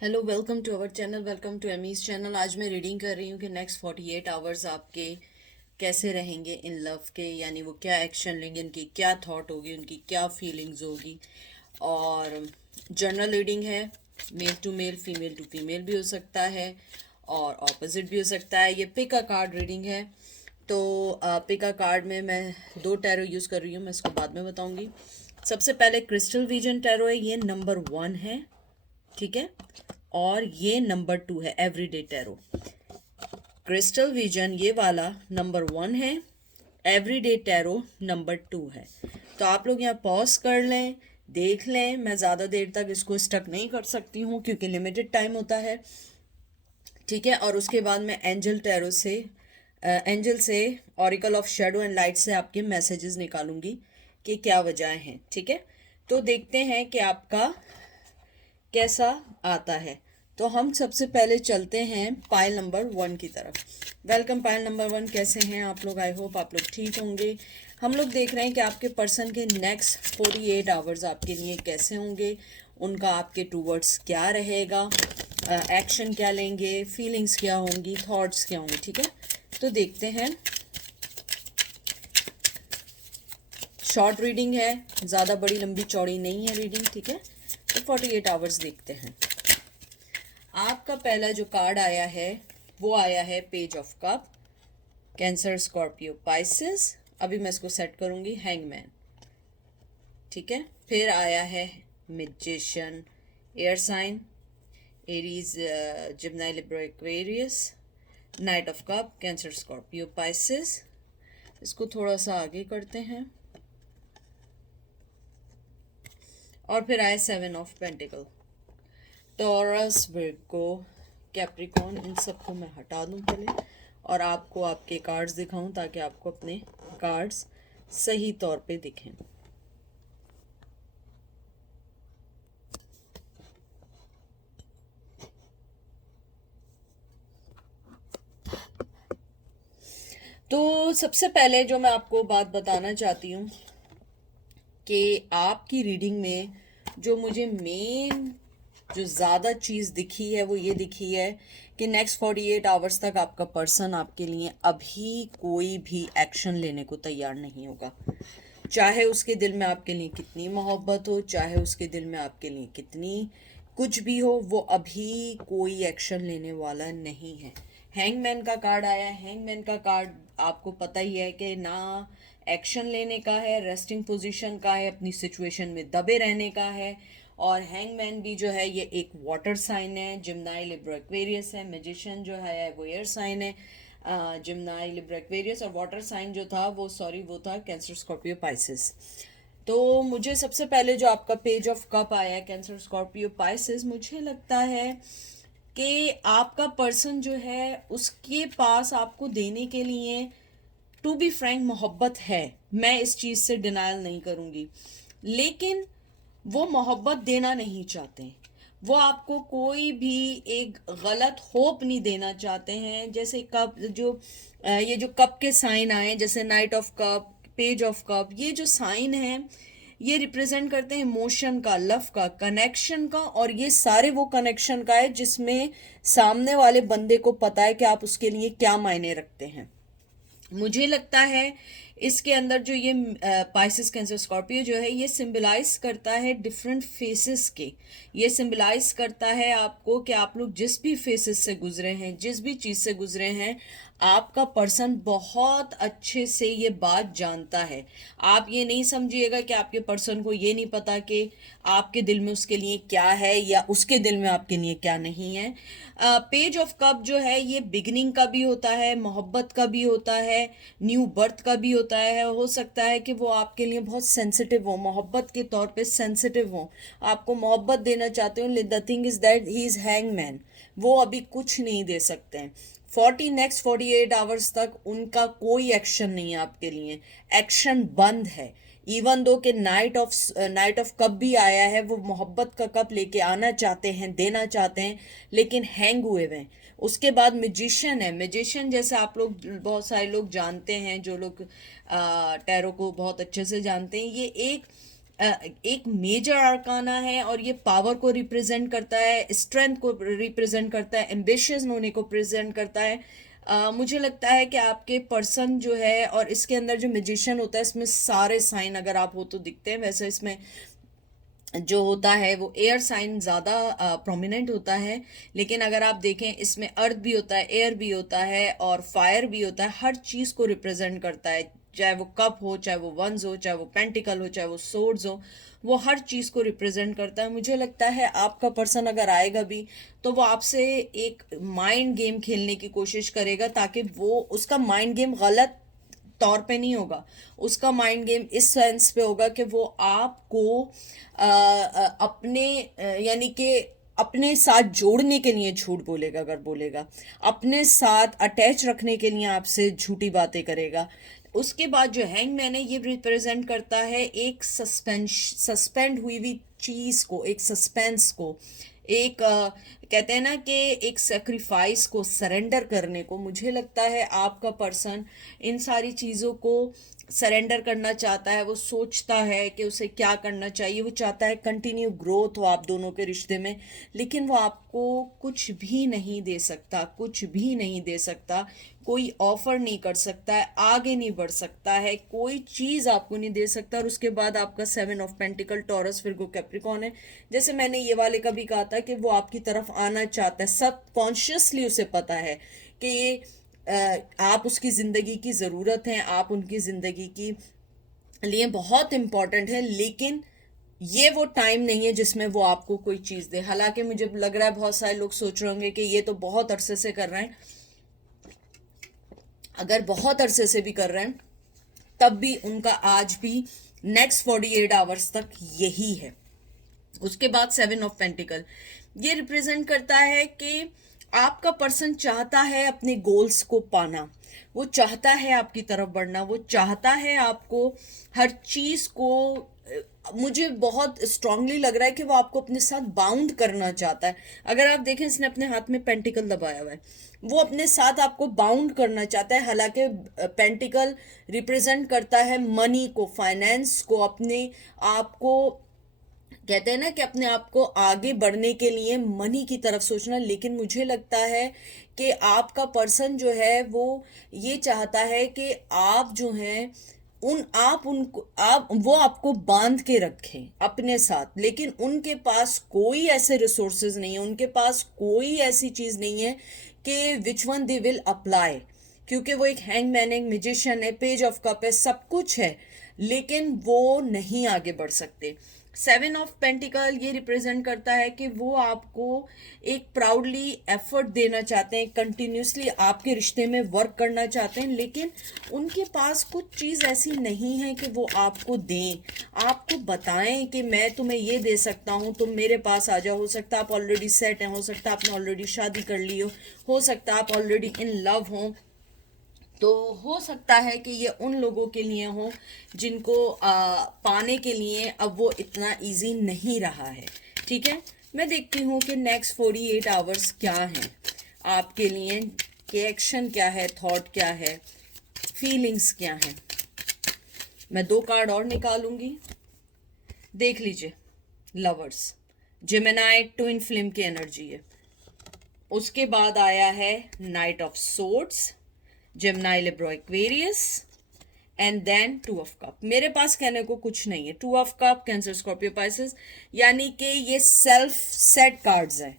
Hello, welcome to our channel, welcome to Amy's channel. आज मैं reading कर रही हूँ कि नेक्स्ट 48 आवर्स आपके कैसे रहेंगे इन लव के, यानी वो क्या एक्शन लेंगे, उनकी क्या थॉट होगी, उनकी क्या फीलिंग्स होगी। और जनरल रीडिंग है, male to male, female to female भी हो सकता है और ऑपोजिट भी हो सकता है। ये पिक अ कार्ड रीडिंग है। तो पिक अ कार्ड में मैं दो टैरो यूज़ कर रही हूँ, मैं इसको बाद में बताऊँगी। सबसे पहले क्रिस्टल विजन टैरो है, ये नंबर 1 है, ठीक है। और ये नंबर 2 है, एवरीडे टैरो। क्रिस्टल विजन ये वाला नंबर 1 है, एवरीडे टैरो नंबर 2 है। तो आप लोग यहाँ पॉज कर लें, देख लें। मैं ज़्यादा देर तक इसको स्टक नहीं कर सकती हूँ क्योंकि लिमिटेड टाइम होता है, ठीक है। और उसके बाद मैं एंजल टैरो से एंजल से oracle of shadow and light से आपके मैसेजेस निकालूंगी कि क्या वजह हैं, ठीक है। तो देखते हैं कि आपका कैसा आता है। तो हम सबसे पहले चलते हैं पाइल नंबर 1 की तरफ। वेलकम पाइल नंबर 1, कैसे हैं आप लोग? आई होप आप लोग ठीक होंगे। हम लोग देख रहे हैं कि आपके पर्सन के नेक्स्ट 48 आवर्स आपके लिए कैसे होंगे, उनका आपके टूवर्ड्स क्या रहेगा, एक्शन क्या लेंगे, फीलिंग्स क्या होंगी, थॉट्स क्या होंगे, ठीक है। तो देखते हैं। शॉर्ट रीडिंग है, ज़्यादा बड़ी लंबी चौड़ी नहीं है रीडिंग, ठीक है। तो 48 आवर्स देखते हैं। आपका पहला जो कार्ड आया है वो आया है page of cup, Cancer, Scorpio, Pisces. अभी मैं इसको सेट करूंगी, हैंगमैन, ठीक है। फिर आया है magician, air sign, Aries, Gemini, Libra, Aquarius, knight of cup, Cancer, Scorpio, Pisces. इसको थोड़ा सा आगे करते हैं। और फिर आए 7 of pentacle, Taurus, Virgo, Capricorn. इन सबको मैं हटा दूं पहले और आपको आपके कार्ड्स दिखाऊं ताकि आपको अपने कार्ड्स सही तौर पे दिखें। तो सबसे पहले जो मैं आपको बात बताना चाहती हूँ कि आपकी रीडिंग में जो मुझे मेन जो ज़्यादा चीज़ दिखी है वो ये दिखी है कि नेक्स्ट 48 आवर्स तक आपका पर्सन आपके लिए अभी कोई भी एक्शन लेने को तैयार नहीं होगा। चाहे उसके दिल में आपके लिए कितनी मोहब्बत हो, चाहे उसके दिल में आपके लिए कितनी कुछ भी हो, वो अभी कोई एक्शन लेने वाला नहीं है। हैंगमैन का कार्ड आया है। हैंगमैन का कार्ड आपको पता ही है कि ना एक्शन लेने का है, रेस्टिंग पोजीशन का है, अपनी सिचुएशन में दबे रहने का है। और हैंगमैन भी जो है ये एक वाटर साइन है, जिम्नाई, लिब्रा, एक्वेरियस है। मैजिशियन जो है वो एयर साइन है, जिम्नाई, लिब्रा, एक्वेरियस। और वाटर साइन जो था वो, सॉरी, वो था कैंसर, स्कॉर्पियो, पाइसेस। तो मुझे सबसे पहले जो आपका पेज ऑफ कप आया, कैंसर, स्कॉर्पियो, पाइसेस, मुझे लगता है कि आपका पर्सन जो है उसके पास आपको देने के लिए, टू बी फ्रैंक, मोहब्बत है। मैं इस चीज़ से डिनायल नहीं करूँगी, लेकिन वो मोहब्बत देना नहीं चाहते। वो आपको कोई भी एक गलत होप नहीं देना चाहते हैं। जैसे कप जो ये जो कप के साइन आए, जैसे night of cup, page of cup, ये जो साइन है ये रिप्रेजेंट करते हैं इमोशन का, लव का, कनेक्शन का। और ये सारे वो कनेक्शन का है जिसमें सामने वाले बंदे को पता है कि आप उसके लिए क्या मायने रखते हैं। मुझे लगता है इसके अंदर जो ये पाइसेस, कैंसर, स्कॉर्पियो जो है, ये सिंबलाइज करता है डिफरेंट फेसेस के। ये सिंबलाइज करता है आपको कि आप लोग जिस भी फेसेस से गुजरे हैं, जिस भी चीज़ से गुजरे हैं, आपका पर्सन बहुत अच्छे से ये बात जानता है। आप ये नहीं समझिएगा कि आपके पर्सन को ये नहीं पता कि आपके दिल में उसके लिए क्या है या उसके दिल में आपके लिए क्या नहीं है। पेज ऑफ कप जो है ये बिगिनिंग का भी होता है, मोहब्बत का भी होता है, न्यू बर्थ का भी होता है। हो सकता है कि वो आपके लिए बहुत सेंसिटिव हो, मोहब्बत के तौर पे सेंसिटिव हो, आपको मोहब्बत देना चाहते हो। The thing is that he is hangman, वो अभी कुछ नहीं दे सकते हैं। नेक्स्ट 48 आवर्स तक उनका कोई एक्शन नहीं है आपके लिए, एक्शन बंद है। इवन दो कि नाइट ऑफ कप भी आया है, वो मोहब्बत का कप लेके आना चाहते हैं, देना चाहते हैं, लेकिन हैंग हुए हुए हैं। उसके बाद मैजिशियन है। मैजिशियन जैसे आप लोग, बहुत सारे लोग जानते हैं, जो लोग टैरो को बहुत अच्छे से जानते हैं, ये एक एक मेजर आर्काना है और ये पावर को रिप्रेजेंट करता है, स्ट्रेंथ को रिप्रेजेंट करता है, एम्बिशियस होने को प्रेजेंट करता है। मुझे लगता है कि आपके पर्सन जो है, और इसके अंदर जो मैजिशियन होता है इसमें सारे साइन अगर आप हो तो दिखते हैं। वैसे इसमें जो होता है वो एयर साइन ज़्यादा प्रोमिनेंट होता है, लेकिन अगर आप देखें इसमें अर्थ भी होता है, एयर भी होता है और फायर भी होता है। हर चीज़ को रिप्रेजेंट करता है, चाहे वो कप हो, चाहे वो वंस हो, चाहे वो पेंटिकल हो, चाहे वो सोर्ड्स हो, वो हर चीज़ को रिप्रेजेंट करता है। मुझे लगता है आपका पर्सन अगर आएगा भी तो वो आपसे एक माइंड गेम खेलने की कोशिश करेगा, ताकि वो उसका माइंड गेम गलत तौर पे नहीं होगा। उसका माइंड गेम इस सेंस पे होगा कि वो आपको अपने यानी कि अपने साथ जोड़ने के लिए झूठ बोलेगा, अगर बोलेगा अपने साथ अटैच रखने के लिए आपसे झूठी बातें करेगा। उसके बाद जो हैंगमैन है ये रिप्रेजेंट करता है एक सस्पेंड हुई हुई चीज को, एक सस्पेंस को, एक कहते हैं ना कि एक सेक्रीफाइस को, सरेंडर करने को। मुझे लगता है आपका पर्सन इन सारी चीज़ों को सरेंडर करना चाहता है। वो सोचता है कि उसे क्या करना चाहिए, वो चाहता है कंटिन्यू ग्रोथ हो आप दोनों के रिश्ते में, लेकिन वो आपको कुछ भी नहीं दे सकता, कुछ भी नहीं दे सकता। कोई ऑफर नहीं कर सकता है, आगे नहीं बढ़ सकता है, कोई चीज़ आपको नहीं दे सकता। और उसके बाद आपका 7 ऑफ पेंटिकल, टॉरस, फिर कैप्रिकॉर्न है। जैसे मैंने ये वाले का भी कहा था कि वो आपकी तरफ आना चाहता है, सब कॉन्शियसली उसे पता है कि ये आप उसकी ज़िंदगी की ज़रूरत हैं, आप उनकी ज़िंदगी की लिए बहुत इम्पॉर्टेंट है, लेकिन ये वो टाइम नहीं है जिसमें वो आपको कोई चीज़ दे। हालांकि मुझे लग रहा है बहुत सारे लोग सोच रहे होंगे कि ये तो बहुत अरसे से कर रहे हैं। अगर बहुत अरसे से भी कर रहे हैं तब भी उनका आज भी नेक्स्ट 48 आवर्स तक यही है। उसके बाद 7 ऑफ पेंटिकल ये रिप्रेजेंट करता है कि आपका पर्सन चाहता है अपने गोल्स को पाना, वो चाहता है आपकी तरफ बढ़ना, वो चाहता है आपको हर चीज को मुझे बहुत स्ट्रांगली लग रहा है कि वो आपको अपने साथ बाउंड करना चाहता है। अगर आप देखें इसने अपने हाथ में पेंटिकल दबाया हुआ है, वो अपने साथ आपको बाउंड करना चाहता है। हालांकि पेंटिकल रिप्रेजेंट करता है मनी को, फाइनेंस को, अपने आप को, कहते हैं ना कि अपने आप को आगे बढ़ने के लिए मनी की तरफ सोचना। लेकिन मुझे लगता है कि आपका पर्सन जो है वो ये चाहता है कि आप जो हैं आप वो आपको बांध के रखें अपने साथ, लेकिन उनके पास कोई ऐसे रिसोर्सेज नहीं है, उनके पास कोई ऐसी चीज नहीं है कि which one they will apply. क्योंकि वो एक हैंगमैन, एक म्यूजिशियन है, पेज ऑफ कप है, सब कुछ है, लेकिन वो नहीं आगे बढ़ सकते। 7 ऑफ पेंटिकल ये रिप्रेजेंट करता है कि वो आपको एक प्राउडली एफर्ट देना चाहते हैं, कंटिन्यूसली आपके रिश्ते में वर्क करना चाहते हैं, लेकिन उनके पास कुछ चीज़ ऐसी नहीं है कि वो आपको दें, आपको बताएं कि मैं तुम्हें ये दे सकता हूँ, तुम मेरे पास आ जाओ। हो सकता है आप ऑलरेडी सेट हैं, हो सकता है आपने ऑलरेडी शादी कर ली हो सकता है आप ऑलरेडी इन लव हो, तो हो सकता है कि ये उन लोगों के लिए हो जिनको पाने के लिए अब वो इतना इजी नहीं रहा है। ठीक है, मैं देखती हूँ कि नेक्स्ट 48 आवर्स क्या हैं आपके लिए, कि एक्शन क्या है, थॉट क्या है, फीलिंग्स क्या हैं। मैं 2 कार्ड और निकालूंगी, देख लीजिए। लवर्स, जेमिनी ट्विन फ्लेम की एनर्जी है। उसके बाद आया है knight of swords, Gemini, Libra, Aquarius, and then 2 of cup. मेरे पास कहने को कुछ नहीं है। 2 of cup, Cancer, Scorpio, Pisces, यानी कि ये सेल्फ सेट कार्ड्स हैं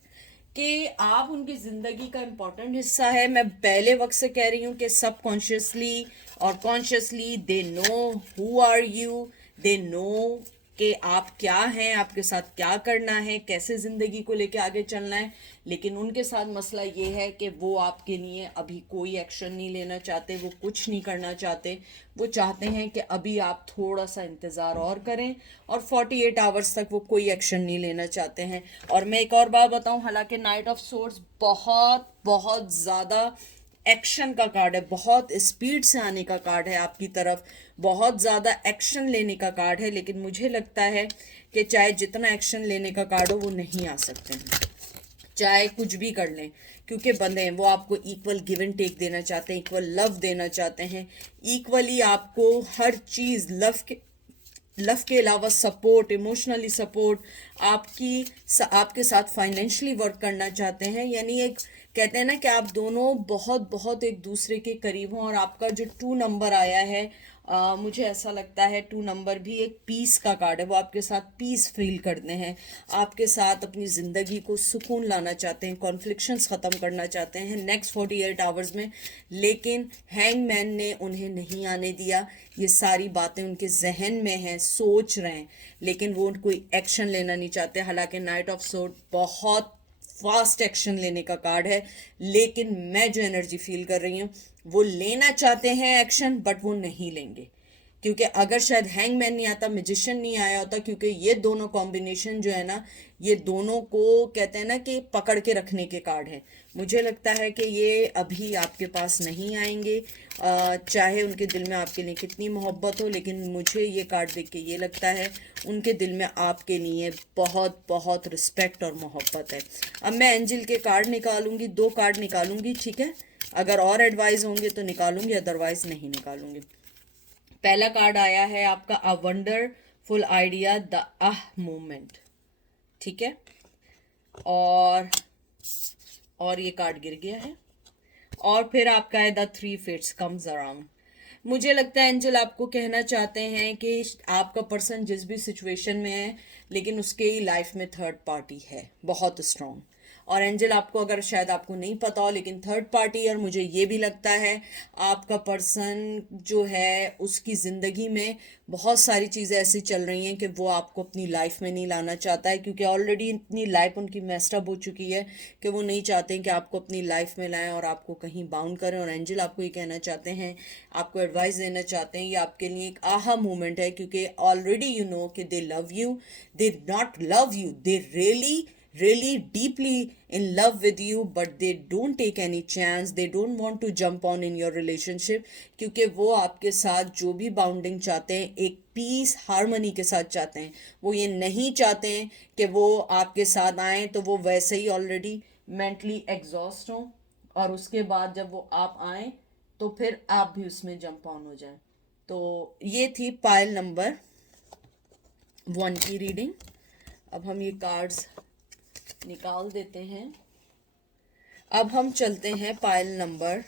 कि आप उनकी जिंदगी का इंपॉर्टेंट हिस्सा है। मैं पहले वक्त से कह रही हूँ कि सब कॉन्शियसली और consciously they know who are you, they know कि आप क्या हैं, आपके साथ क्या करना है, कैसे ज़िंदगी को लेके आगे चलना है। लेकिन उनके साथ मसला ये है कि वो आपके लिए अभी कोई एक्शन नहीं लेना चाहते, वो कुछ नहीं करना चाहते। वो चाहते हैं कि अभी आप थोड़ा सा इंतज़ार और करें, और 48 आवर्स तक वो कोई एक्शन नहीं लेना चाहते हैं। और मैं एक और बात बताऊं, हालांकि नाइट ऑफ सोर्ड्स बहुत बहुत ज़्यादा एक्शन का कार्ड है, बहुत स्पीड से आने का कार्ड है आपकी तरफ, बहुत ज़्यादा एक्शन लेने का कार्ड है, लेकिन मुझे लगता है कि चाहे जितना एक्शन लेने का कार्ड हो वो नहीं आ सकते हैं, चाहे कुछ भी कर लें, क्योंकि बंदे हैं वो आपको इक्वल गिव एंड टेक देना चाहते हैं, इक्वल लव देना चाहते हैं, इक्वली आपको हर चीज़ लव के अलावा सपोर्ट, इमोशनली सपोर्ट, आपके साथ फाइनेंशियली वर्क करना चाहते हैं। यानी एक कहते हैं ना कि आप दोनों बहुत बहुत एक दूसरे के करीब हों। और आपका जो 2 नंबर आया है, मुझे ऐसा लगता है 2 नंबर भी एक पीस का कार्ड है। वो आपके साथ पीस फील करते हैं, आपके साथ अपनी ज़िंदगी को सुकून लाना चाहते हैं, कॉन्फ्लिक्शंस ख़त्म करना चाहते हैं नेक्स्ट 48 आवर्स में। लेकिन हैंगमैन ने उन्हें नहीं आने दिया। ये सारी बातें उनके जहन में हैं, सोच रहे हैं, लेकिन वो कोई एक्शन लेना नहीं चाहते। हालांकि नाइट ऑफ सोर्ड बहुत फास्ट एक्शन लेने का कार्ड है, लेकिन मैं जो एनर्जी फील कर रही हूँ, वो लेना चाहते हैं एक्शन, बट वो नहीं लेंगे। क्योंकि अगर शायद हैंगमैन नहीं आता, मैजिशियन नहीं आया होता, क्योंकि ये दोनों कॉम्बिनेशन जो है ना, ये दोनों को कहते हैं ना कि पकड़ के रखने के कार्ड हैं। मुझे लगता है कि ये अभी आपके पास नहीं आएंगे, चाहे उनके दिल में आपके लिए कितनी मोहब्बत हो। लेकिन मुझे ये कार्ड देख के ये लगता है उनके दिल में आपके लिए बहुत बहुत रिस्पेक्ट और मोहब्बत है। अब मैं एंजल के कार्ड निकालूंगी, 2 कार्ड निकालूंगी, ठीक है। अगर और एडवाइस होंगे तो निकालूंगी, अदरवाइज नहीं निकालूंगी। पहला कार्ड आया है आपका a wonderful idea, the movement, ठीक है। और ये कार्ड गिर गया है। और फिर आपका है द 3 फेट्स कम्स अराउंड। मुझे लगता है एंजल आपको कहना चाहते हैं कि आपका पर्सन जिस भी सिचुएशन में है, लेकिन उसके ही लाइफ में थर्ड पार्टी है बहुत स्ट्रांग। और एंजल आपको, अगर शायद आपको नहीं पता हो, लेकिन थर्ड पार्टी, और मुझे ये भी लगता है आपका पर्सन जो है उसकी ज़िंदगी में बहुत सारी चीज़ें ऐसी चल रही हैं कि वो आपको अपनी लाइफ में नहीं लाना चाहता है, क्योंकि ऑलरेडी इतनी लाइफ उनकी मेस्टअप हो चुकी है कि वो नहीं चाहते हैं कि आपको अपनी लाइफ में लाएं और आपको कहीं बाउंड करें। और एंजल आपको ये कहना चाहते हैं, आपको एडवाइस देना चाहते हैं, ये आपके लिए एक आहा मोमेंट है, क्योंकि ऑलरेडी यू नो कि दे love you, they not love you, they really deeply in love with you, but they don't take any chance, they don't want to jump on in your relationship, क्योंकि वो आपके साथ जो भी bounding चाहते हैं एक पीस हार्मनी के साथ चाहते हैं। वो ये नहीं चाहते हैं कि वो आपके साथ आए तो वो वैसे ही ऑलरेडी मेंटली एग्जॉस्ट हों, और उसके बाद जब वो आप आए तो फिर आप भी उसमें जंप ऑन हो जाएं। तो ये थी पाइल नंबर 1 की रीडिंग। अब हम ये कार्ड्स निकाल देते हैं। अब हम चलते हैं पाइल नंबर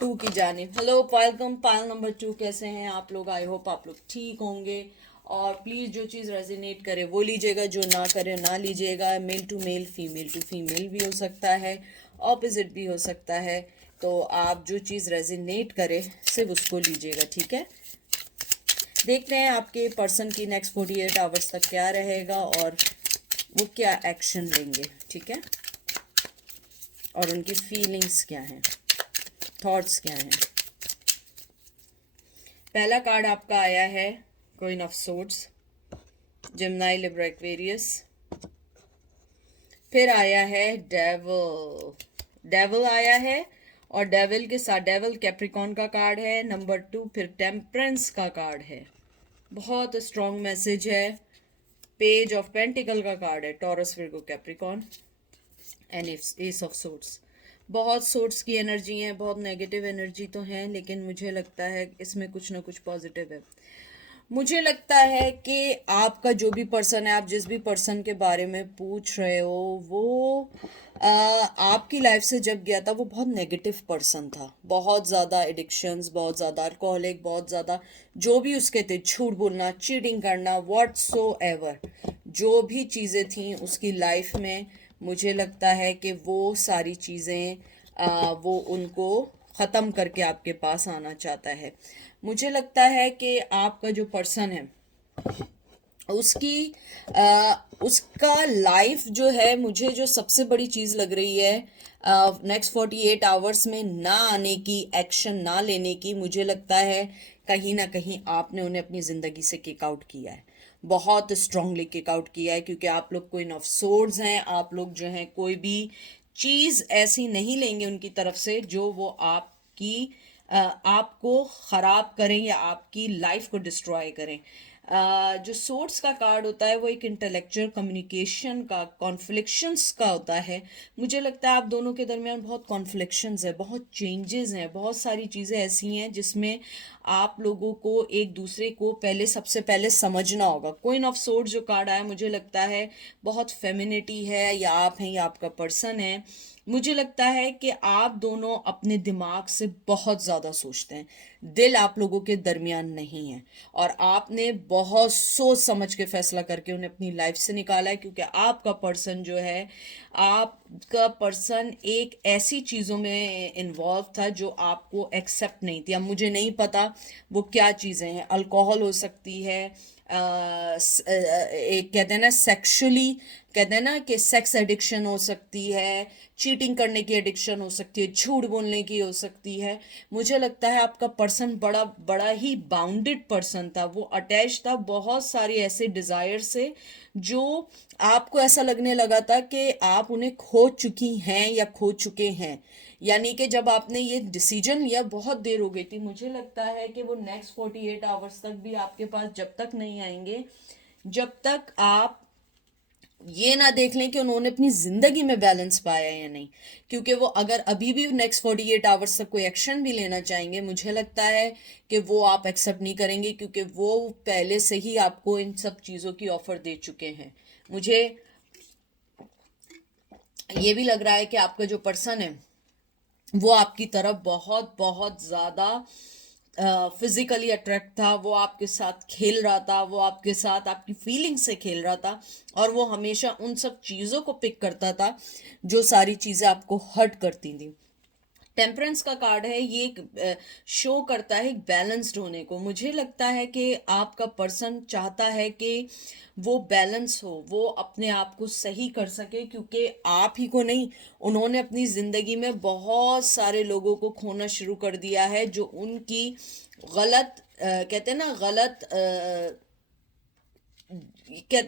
2 की जानिब। हेलो पाइल नंबर 2, कैसे हैं आप लोग? आई होप आप लोग ठीक होंगे। और प्लीज़ जो चीज़ रेजिनेट करे वो लीजिएगा, जो ना करे ना लीजिएगा। Male to male, female to female भी हो सकता है, ऑपोजिट भी हो सकता है। तो आप जो चीज़ रेजिनेट करे सिर्फ उसको लीजिएगा, ठीक है। देखते हैं आपके पर्सन की नेक्स्ट 48 आवर्स तक क्या रहेगा और वो क्या एक्शन लेंगे, ठीक है। और उनकी फीलिंग्स क्या हैं, थॉट्स क्या हैं। पहला कार्ड आपका आया है queen of swords, Gemini, Libra, Aquarius. फिर आया है डेविल आया है, और डेविल के साथ डेविल कैप्रिकॉन का कार्ड है नंबर 2। फिर टेम्परेंस का कार्ड है, बहुत स्ट्रॉन्ग मैसेज है। पेज ऑफ पेंटिकल का कार्ड है, taurus, Virgo, Capricorn, and S of swords. बहुत सोर्ड्स की एनर्जी है, बहुत नेगेटिव एनर्जी तो है, लेकिन मुझे लगता है इसमें कुछ ना कुछ पॉजिटिव है। मुझे लगता है कि आपका जो भी पर्सन है, आप जिस भी पर्सन के बारे में पूछ रहे हो, वो आपकी लाइफ से जब गया था वो बहुत नेगेटिव पर्सन था। बहुत ज़्यादा एडिक्शंस, बहुत ज़्यादा अल्कोहलिक, बहुत ज़्यादा जो भी उसके थे, झूठ बोलना, चीटिंग करना, व्हाटसोएवर जो भी चीज़ें थी उसकी लाइफ में, मुझे लगता है कि वो सारी चीज़ें वो उनको ख़त्म करके आपके पास आना चाहता है। मुझे लगता है कि आपका जो पर्सन है उसका लाइफ जो है, मुझे जो सबसे बड़ी चीज़ लग रही है नेक्स्ट 48 आवर्स में ना आने की, एक्शन ना लेने की, मुझे लगता है कहीं ना कहीं आपने उन्हें अपनी ज़िंदगी से किक आउट किया है, बहुत स्ट्रांगली किक आउट किया है। क्योंकि आप लोग क्वीन ऑफ सोर्ड्स हैं, आप लोग जो हैं कोई भी चीज़ ऐसी नहीं लेंगे उनकी तरफ से जो वो आपको ख़राब करें या आपकी लाइफ को डिस्ट्रॉय करें। जो सोर्स का कार्ड होता है वो एक इंटेलेक्चुअल कम्युनिकेशन का, कॉन्फ्लिक्शंस का होता है। मुझे लगता है आप दोनों के दरमियान बहुत कॉन्फ्लिक्शंस है, बहुत चेंजेस हैं, बहुत सारी चीज़ें ऐसी हैं जिसमें आप लोगों को एक दूसरे को सबसे पहले समझना होगा। क्वीन ऑफ सोर्ड जो कार्ड आया, मुझे लगता है बहुत फेमिनिटी है, या आप हैं या आपका पर्सन है। मुझे लगता है कि आप दोनों अपने दिमाग से बहुत ज़्यादा सोचते हैं, दिल आप लोगों के दरमियान नहीं है, और आपने बहुत सोच समझ के फैसला करके उन्हें अपनी लाइफ से निकाला है, क्योंकि आपका पर्सन जो है, आपका पर्सन एक ऐसी चीज़ों में इन्वॉल्व था जो आपको एक्सेप्ट नहीं थी। अब मुझे नहीं पता वो क्या चीज़ें हैं, अल्कोहल हो सकती है, एक कहते हैं ना सेक्सुअली, कहते हैं ना कि सेक्स एडिक्शन हो सकती है, चीटिंग करने की एडिक्शन हो सकती है, झूठ बोलने की हो सकती है। मुझे लगता है आपका पर्सन बड़ा बड़ा ही बाउंडेड पर्सन था, वो अटैच था बहुत सारे ऐसे डिज़ायर से जो आपको ऐसा लगने लगा था कि आप उन्हें खो चुकी हैं या खो चुके हैं। यानी कि जब आपने ये डिसीजन लिया, बहुत देर हो गई थी। मुझे लगता है कि वो नेक्स्ट 48 आवर्स तक भी आपके पास जब तक नहीं आएंगे, जब तक आप ये ना देख लें कि उन्होंने अपनी जिंदगी में बैलेंस पाया या नहीं। क्योंकि वो अगर अभी भी नेक्स्ट 48 आवर्स तक कोई एक्शन भी लेना चाहेंगे, मुझे लगता है कि वो आप एक्सेप्ट नहीं करेंगे, क्योंकि वो पहले से ही आपको इन सब चीज़ों की ऑफर दे चुके हैं। मुझे ये भी लग रहा है कि आपका जो पर्सन है वो आपकी तरफ बहुत बहुत ज़्यादा फिजिकली अट्रैक्ट था, वो आपके साथ खेल रहा था, वो आपके साथ आपकी फीलिंग से खेल रहा था, और वो हमेशा उन सब चीज़ों को पिक करता था जो सारी चीज़ें आपको हर्ट करती थी। टेम्परेंस का कार्ड है, ये एक शो करता है एक बैलेंस्ड होने को। मुझे लगता है कि आपका पर्सन चाहता है कि वो बैलेंस हो, वो अपने आप को सही कर सके, क्योंकि आप ही को नहीं, उन्होंने अपनी ज़िंदगी में बहुत सारे लोगों को खोना शुरू कर दिया है जो उनकी गलत कहते हैं ना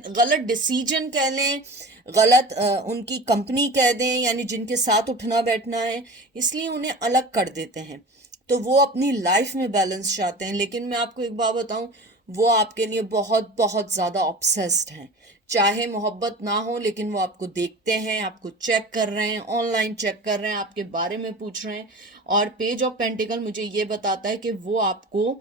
गलत डिसीजन कह लें, गलत उनकी कंपनी कह दें, यानी जिनके साथ उठना बैठना है, इसलिए उन्हें अलग कर देते हैं। तो वो अपनी लाइफ में बैलेंस चाहते हैं। लेकिन मैं आपको एक बात बताऊं, वो आपके लिए बहुत बहुत ज़्यादा ऑब्सेस्ड हैं। चाहे मोहब्बत ना हो, लेकिन वो आपको देखते हैं, आपको चेक कर रहे हैं, ऑनलाइन चेक कर रहे हैं, आपके बारे में पूछ रहे हैं। और पेज ऑफ पेंटिकल मुझे ये बताता है कि वो आपको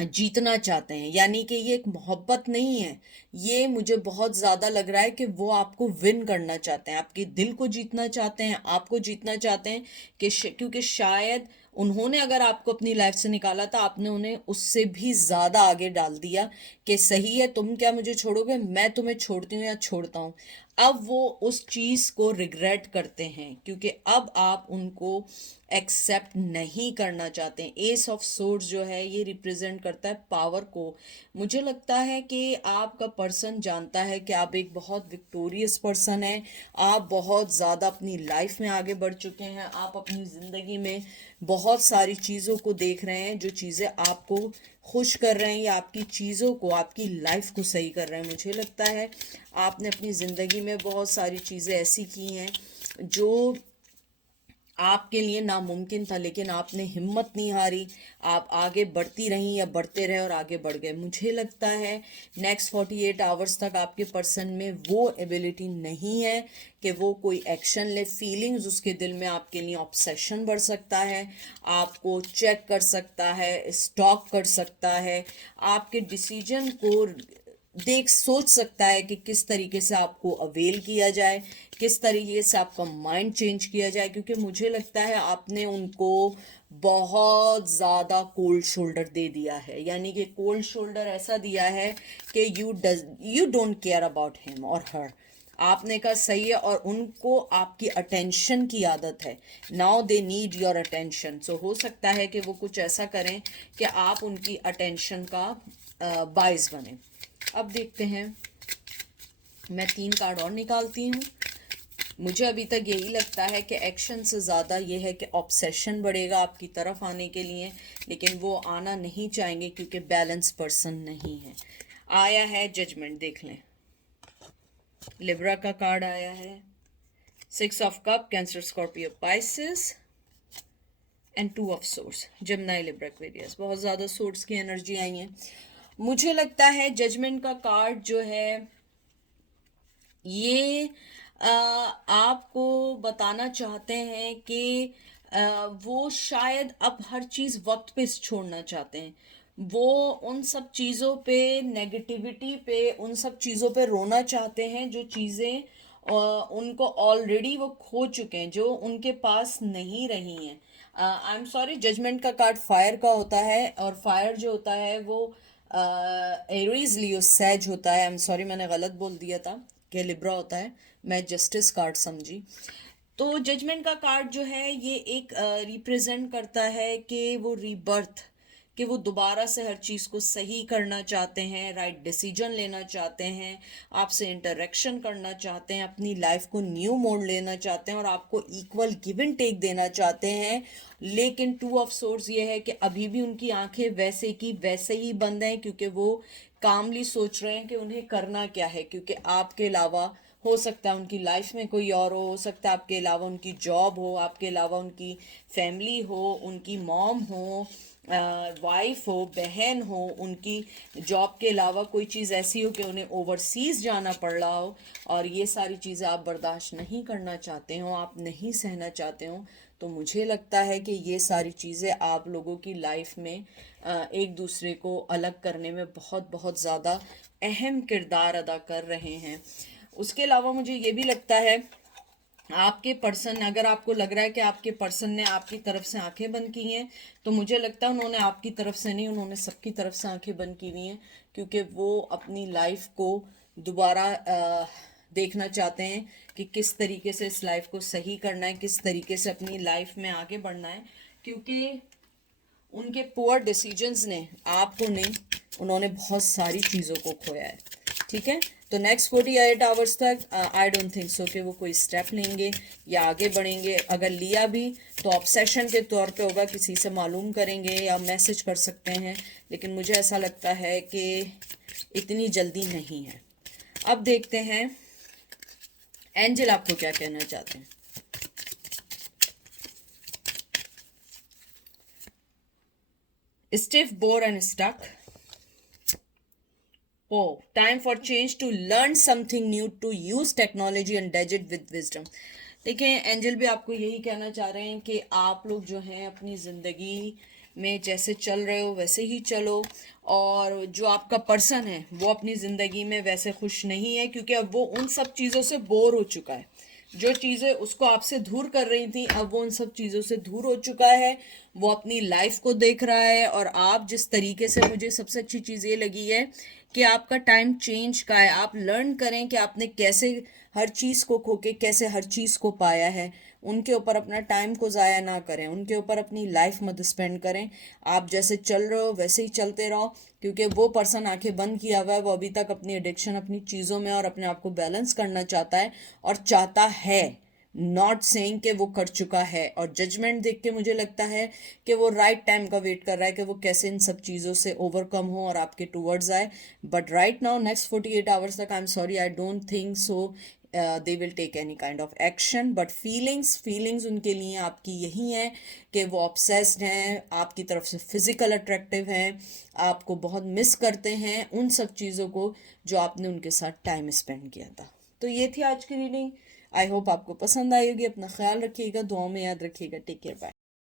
जीतना चाहते हैं। यानी कि ये एक मोहब्बत नहीं है, ये मुझे बहुत ज़्यादा लग रहा है कि वो आपको विन करना चाहते हैं, आपके दिल को जीतना चाहते हैं, आपको जीतना चाहते हैं। क्योंकि शायद उन्होंने अगर आपको अपनी लाइफ से निकाला था, आपने उन्हें उससे भी ज़्यादा आगे डाल दिया कि सही है, तुम क्या मुझे छोड़ोगे, मैं तुम्हें छोड़ती हूँ या छोड़ता हूँ। अब वो उस चीज़ को रिग्रेट करते हैं, क्योंकि अब आप उनको एक्सेप्ट नहीं करना चाहते हैं। एस ऑफ सोर्ड्स जो है, ये रिप्रेजेंट करता है पावर को। मुझे लगता है कि आपका पर्सन जानता है कि आप एक बहुत विक्टोरियस पर्सन हैं, आप बहुत ज़्यादा अपनी लाइफ में आगे बढ़ चुके हैं, आप अपनी ज़िंदगी में बहुत सारी चीज़ों को देख रहे हैं जो चीज़ें आपको खुश कर रहे हैं, या आपकी चीज़ों को, आपकी लाइफ को सही कर रहे हैं। मुझे लगता है आपने अपनी ज़िंदगी में बहुत सारी चीज़ें ऐसी की हैं जो आपके लिए नामुमकिन था, लेकिन आपने हिम्मत नहीं हारी, आप आगे बढ़ती रहीं या बढ़ते रहे और आगे बढ़ गए। मुझे लगता है नेक्स्ट 48 आवर्स तक आपके पर्सन में वो एबिलिटी नहीं है कि वो कोई एक्शन ले। फीलिंग्स उसके दिल में आपके लिए ऑब्सेशन बढ़ सकता है, आपको चेक कर सकता है, स्टॉक कर सकता है, आपके डिसीजन को सोच सकता है कि किस तरीके से आपको अवेल किया जाए, किस तरीके से आपका माइंड चेंज किया जाए। क्योंकि मुझे लगता है आपने उनको बहुत ज़्यादा कोल्ड शोल्डर दे दिया है, यानी कि कोल्ड शोल्डर ऐसा दिया है कि you don't care about him और हर। आपने कहा सही है, और उनको आपकी अटेंशन की आदत है। Now they need your attention. So हो सकता है कि वो कुछ ऐसा करें कि आप उनकी अटेंशन का बाइस बने। अब देखते हैं, मैं 3 कार्ड और निकालती हूँ। मुझे अभी तक यही लगता है कि एक्शन से ज़्यादा ये है कि ऑब्सेशन बढ़ेगा आपकी तरफ आने के लिए, लेकिन वो आना नहीं चाहेंगे क्योंकि बैलेंस पर्सन नहीं है। आया है जजमेंट, देख लें। लिब्रा का कार्ड आया है, 6 of cup, Cancer, Scorpio, Pisces, and 2 of source, जमनाई, Libra, Aquarius. बहुत ज़्यादा सोर्स की एनर्जी आई है। मुझे लगता है जजमेंट का कार्ड जो है, ये आपको बताना चाहते हैं कि वो शायद अब हर चीज़ वक्त पे छोड़ना चाहते हैं। वो उन सब चीज़ों पे, नेगेटिविटी पे, उन सब चीज़ों पे रोना चाहते हैं जो चीज़ें उनको ऑलरेडी वो खो चुके हैं, जो उनके पास नहीं रही हैं। आई एम सॉरी, जजमेंट का कार्ड फायर का होता है, और फायर जो होता है वो एरीज लियो सैज होता है। आई एम सॉरी, मैंने गलत बोल दिया था कि लिब्रा होता है, मैं जस्टिस कार्ड समझी। तो जजमेंट का कार्ड जो है ये एक रिप्रेजेंट करता है कि वो रीबर्थ, कि वो दोबारा से हर चीज़ को सही करना चाहते हैं, राइट डिसीजन लेना चाहते हैं, आपसे इंटरेक्शन करना चाहते हैं, अपनी लाइफ को न्यू मोड़ लेना चाहते हैं और आपको इक्वल गिव एंड टेक देना चाहते हैं। लेकिन टू ऑफ सोर्स ये है कि अभी भी उनकी आंखें वैसे की वैसे ही बंद हैं, क्योंकि वो कामली सोच रहे हैं कि उन्हें करना क्या है, क्योंकि आपके अलावा हो सकता है उनकी लाइफ में कोई और हो सकता है आपके अलावा उनकी जॉब हो, आपके अलावा उनकी फैमिली हो, उनकी मॉम हो, वाइफ हो, बहन हो, उनकी जॉब के अलावा कोई चीज़ ऐसी हो कि उन्हें ओवरसीज़ जाना पड़ रहा हो, और ये सारी चीज़ें आप बर्दाश्त नहीं करना चाहते हो, आप नहीं सहना चाहते हो। तो मुझे लगता है कि ये सारी चीज़ें आप लोगों की लाइफ में एक दूसरे को अलग करने में बहुत बहुत ज़्यादा अहम किरदार अदा कर रहे हैं। उसके अलावा मुझे ये भी लगता है, आपके पर्सन, अगर आपको लग रहा है कि आपके पर्सन ने आपकी तरफ से आंखें बंद की हैं, तो मुझे लगता है उन्होंने आपकी तरफ से नहीं, उन्होंने सबकी तरफ से आंखें बंद की हुई हैं, क्योंकि वो अपनी लाइफ को दोबारा देखना चाहते हैं कि किस तरीके से इस लाइफ को सही करना है, किस तरीके से अपनी लाइफ में आगे बढ़ना है। क्योंकि उनके पुअर डिसीजंस ने आपको नहीं, उन्होंने बहुत सारी चीज़ों को खोया है। ठीक है, तो नेक्स्ट 48 आवर्स तक आई डोंट थिंक सो कि वो कोई स्टेप लेंगे या आगे बढ़ेंगे। अगर लिया भी तो ऑब्सेशन के तौर पे होगा, किसी से मालूम करेंगे या मैसेज कर सकते हैं, लेकिन मुझे ऐसा लगता है कि इतनी जल्दी नहीं है। अब देखते हैं एंजल आपको क्या कहना चाहते हैं। Stiff, bore and stuck. Oh, time for change, to learn something new, to use technology and edge it with wisdom. देखिए, एंजल भी आपको यही कहना चाह रहे हैं कि आप लोग जो हैं अपनी ज़िंदगी में जैसे चल रहे हो वैसे ही चलो, और जो आपका पर्सन है वो अपनी ज़िंदगी में वैसे खुश नहीं है, क्योंकि अब वो उन सब चीज़ों से बोर हो चुका है। जो चीज़ें उसको आपसे दूर कर रही थी, अब वो उन सब चीज़ों से दूर हो चुका है। वो अपनी लाइफ को देख रहा है, और आप जिस तरीके से, मुझे सबसे अच्छी चीज़ ये लगी है कि आपका टाइम चेंज का है। आप लर्न करें कि आपने कैसे हर चीज़ को खो के कैसे हर चीज़ को पाया है। उनके ऊपर अपना टाइम को ज़ाया ना करें, उनके ऊपर अपनी लाइफ मत स्पेंड करें। आप जैसे चल रहे हो वैसे ही चलते रहो, क्योंकि वो पर्सन आंखें बंद किया हुआ है, वो अभी तक अपनी एडिक्शन, अपनी चीज़ों में और अपने आप को बैलेंस करना चाहता है, और चाहता है, नॉट सेइंग कि वो कर चुका है। और जजमेंट देख के मुझे लगता है कि वो राइट टाइम का वेट कर रहा है कि वो कैसे इन सब चीज़ों से ओवरकम हो और आपके टूवर्ड्स आए। But right now next 48 hours तक, I am sorry, I don't think so they will take any kind of action. But feelings उनके लिए आपकी यही हैं कि वो ऑब्सेस्ड हैं, आपकी तरफ से फिजिकल अट्रैक्टिव हैं, आपको बहुत मिस करते हैं उन सब चीज़ों को जो आपने उनके साथ टाइम स्पेंड किया था। तो ये थी आज की रीडिंग। आई होप आपको पसंद आई होगी। अपना ख्याल रखिएगा, दुआओं में याद रखिएगा। Take care, bye.